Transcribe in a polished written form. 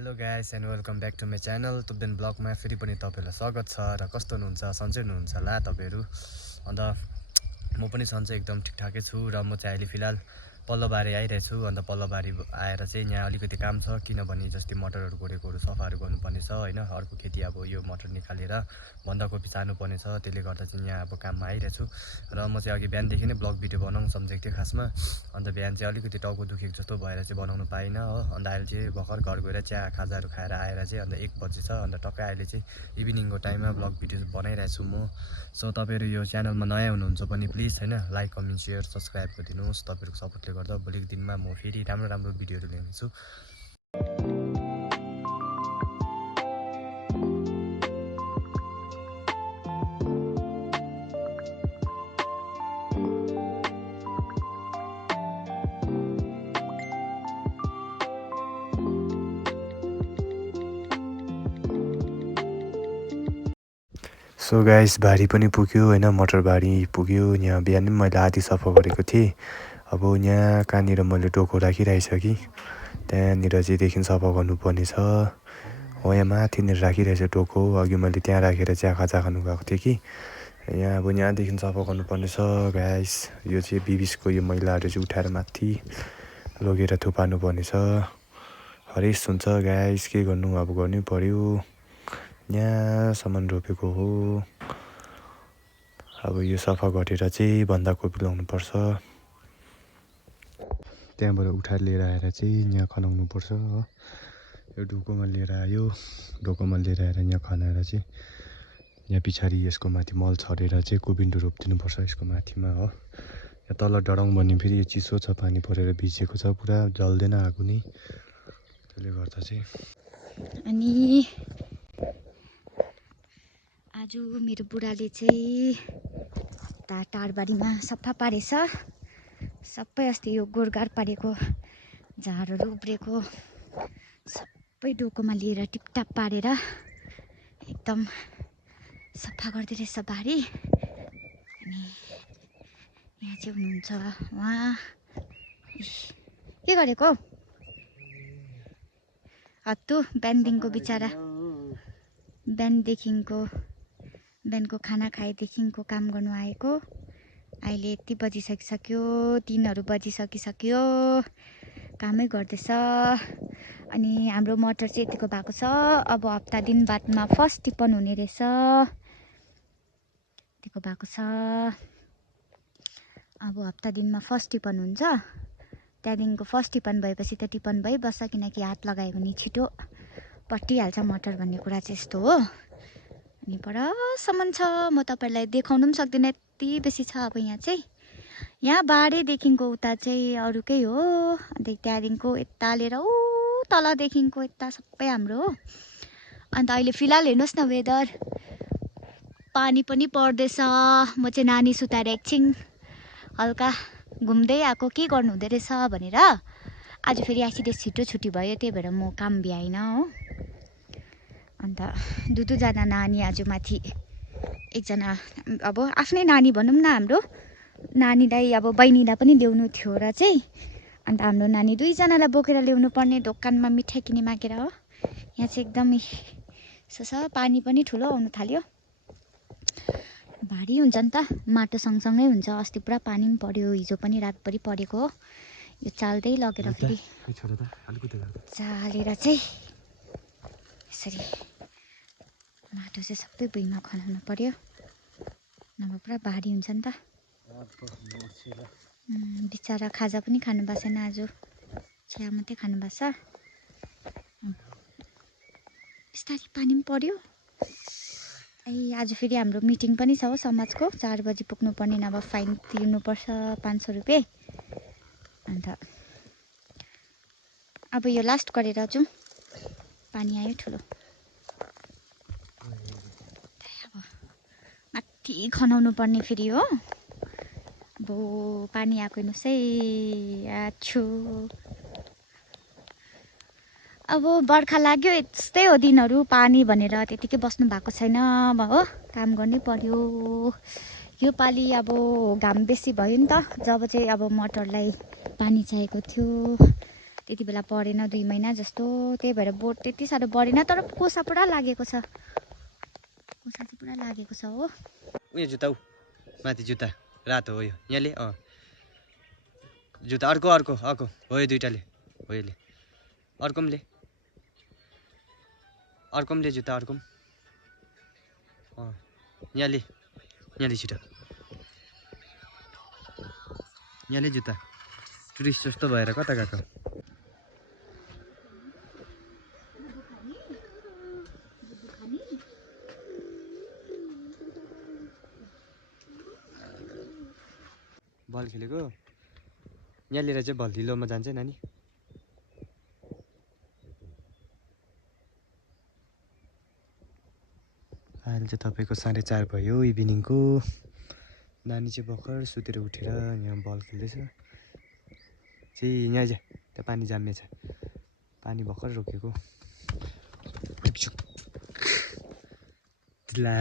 Hello guys and welcome back to my channel Thubten ब्लगमा फेरि पनि तपाईँहरूलाई स्वागत छ र कस्तो हुनुहुन्छ सन्चै हुनुहुन्छ होला तपाईँहरू। अन्त म पनि सन्चै एकदम ठिकठाकै छु र म चाहिँ अहिले फिलहाल पल्लोबारी आइरहेछु। अन्त पल्लोबारी आएर चाहिँ यहाँ अलिकति काम छ, किनभने जस्तै मटरहरू गोडेकोहरू सफाहरू गर्नुपर्ने छ होइन। अर्को खेती अब यो मटर निकालेर बन्दाकोपी चार्नुपर्ने छ, त्यसले गर्दा चाहिँ यहाँ अब काममा आइरहेछु। र म चाहिँ अघि बिहानदेखि नै ब्लग भिडियो बनाउनु सम्झेको थिएँ खासमा। अन्त बिहान चाहिँ अलिकति टाउको दुखेको जस्तो भएर चाहिँ बनाउनु पाइनँ हो। अन्त अहिले चाहिँ भर्खर घर गएर चिया खाजाहरू खाएर आएर चाहिँ अन्त 1 बजी छ। अन्त टक्कै अहिले चाहिँ इभिनिङको टाइममा ब्लग भिडियो बनाइरहेको छु म। सो तपाईँहरू यो च्यानलमा नयाँ हुनुहुन्छ भने प्लिज होइन लाइक कमेन्ट सेयर सब्सक्राइब गरिदिनुहोस्। तपाईँहरूको सपोर्टले गर्दा भोलिको दिनमा म फेरि राम्रो भिडियोहरू ल्याउनेछु। सो गाइस बारी पनि पुग्यो होइन, मटर बारी पुग्यो। यहाँ बिहान पनि मैले आधी सफा गरेको थिएँ। अब यहाँ कहाँनिर मैले टोको राखिरहेछ कि त्यहाँनिर चाहिँ देखि सफा गर्नुपर्ने छ हो। यहाँ माथिनिर राखिरहेछ टोको, अघि मैले त्यहाँ राखेर चिया खाजा खानु गएको थिएँ कि यहाँ अब यहाँदेखि सफा गर्नुपर्ने छ गाइस। यो चाहिँ बिबिसको यो मैलाहरू चाहिँ उठाएर माथि लगेर थुपार्नु पर्ने छ। हरेस हुन्छ गाइस, के गर्नु अब गर्नै पर्यो। यहाँ सामान रोपेको हो, अब यो सफा गरेर चाहिँ बन्दाकोपी लाउनुपर्छ। त्यहाँबाट उठाएर लिएर आएर चाहिँ यहाँ खनाउनुपर्छ हो। यो ढोकोमा लिएर आयो, ढोकोमा लिएर आएर यहाँ खनाएर चाहिँ यहाँ पछाडि यसको माथि मल छरेर चाहिँ कोपिन्डो रोपिदिनुपर्छ यसको माथिमा हो। यहाँ तल डडङ भन्ने फेरि यो चिसो छ, पानी परेर भिजेको छ, पुरा जल्दैन आगो नै, त्यसले गर्दा चाहिँ। अनि आज मेरो बुढाले चाहिँ टारबारीमा सफा पारेछ सबै। अस्ति यो गोडगाड पारेको झारहरू उब्रेको सबै डोकोमा लिएर टिपटाप पारेर एकदम सफा गर्दै रहेछ बारी। अनि यहाँ चाहिँ हुनुहुन्छ उहाँ, के गरेको हत्तु बिहानदेखिको बिचरा, बिहानको खाना खाएदेखिको काम गर्नु आएको। अहिले यति बजिसकिसक्यो, 3 बजिसकिसक्यो, कामै गर्दैछ। अनि हाम्रो मटर चाहिँ यतिको भएको छ। अब हप्ता दिन बादमा फर्स्ट टिपन हुने रहेछ, यतिको भएको छ। अब हप्ता दिनमा फर्स्ट टिपन हुन्छ, त्यहाँदेखिको फर्स्ट टिपन भएपछि त टिपन भइबस्छ, किनकि हात लगायो भने छिटो पट्टिहाल्छ मटर भन्ने कुरा चाहिँ यस्तो हो। अनि परसम्म छ, म तपाईँहरूलाई देखाउनु पनि सक्दिनँ, यति बेसी छ। अब यहाँ चाहिँ यहाँ बारेदेखिको उता चाहिँ अरूकै हो। अन्त त्यहाँदेखिको यता लिएर ऊ तलदेखिको यता सबै हाम्रो हो। अन्त अहिले फिलहाल हेर्नुहोस् न वेदर, पानी पनि पर्दैछ। म चाहिँ नानी सुताएर एकछिन हल्का घुम्दै आएको, के गर्नु हुँदो रहेछ भनेर। आज फेरि एक्सिडेन्ट छिटो छुट्टी भयो, त्यही भएर म काम भ्याइनँ हो। अन्त दुईजना नानी आज माथि, एकजना अब आफ्नै नानी भनौँ न, हाम्रो नानीलाई अब बहिनीलाई पनि ल्याउनु थियो र चाहिँ अन्त हाम्रो नानी दुईजनालाई बोकेर ल्याउनु पर्ने दोकानमा मिठाई किने मागेर हो। यहाँ चाहिँ एकदमै यसो छ, पानी पनि ठुलो आउनु थाल्यो। भारी हुन्छ नि त, माटो सँगसँगै हुन्छ। अस्ति पुरा पानी पनि पर्यो, हिजो पनि रातभरि परेको हो। यो चाल्दै लगेर फेरि चालेर चाहिँ यसरी माटो चाहिँ सबै भुइँमा खनाउनु पर्यो, नभए पुरा भारी हुन्छ नि त। बिचरा खाजा पनि खानु भएको छैन, आज चिया मात्रै खानु भएको छ। बिस्तारै पानी पनि पर्यो। आज फेरि हाम्रो मिटिङ पनि छ हो समाजको, 4 बजी पुग्नु पर्ने, नभए फाइन तिर्नुपर्छ 500 रुपियाँ। अन्त अब यो लास्ट गरेर जाउँ, पानी आयो ठुलो। अब माथि खनाउनु पर्ने फेरि हो। अब पानी आएको हेर्नुहोस् है, आछु। अब बर्खा लाग्यो, यस्तै हो दिनहरू। पानी भनेर त्यतिकै बस्नु भएको छैन अब हो, काम गर्नै पर्यो। यो पालि अब घाम बेसी भयो नि त, जब चाहिँ अब मटरलाई पानी चाहिएको थियो त्यति बेला परेन 2 महिना जस्तो, त्यही भएर बोट त्यति साह्रो बढेन। तर कोसा पुरा लागेको छ, कोसा चाहिँ पुरा लागेको छ हो। उयो जुत्ता ऊ माथि जुत्ता रातो हो यो, यहाँले जुत्ता अर्को अर्को अर्को हो यो दुइटाले हो यसले, अर्कोमले अर्कोमले जुत्ता अर्कोम यहाँले यहाँले छिटो यहाँले जुत्ता टुरिस्ट जस्तो भएर कता गएको बल खेलेको यहाँ लिएर चाहिँ बल ढिलोमा जान्छ नानी। अहिले चाहिँ तपाईँको 4:30 भयो इभिनिङको। नानी चाहिँ भर्खर सुतेर उठेर यहाँ बल खेल्दैछ। चाहिँ यहाँ चाहिँ त्यहाँ पानी जाम्ने छ, पानी भर्खर रोकेको। ला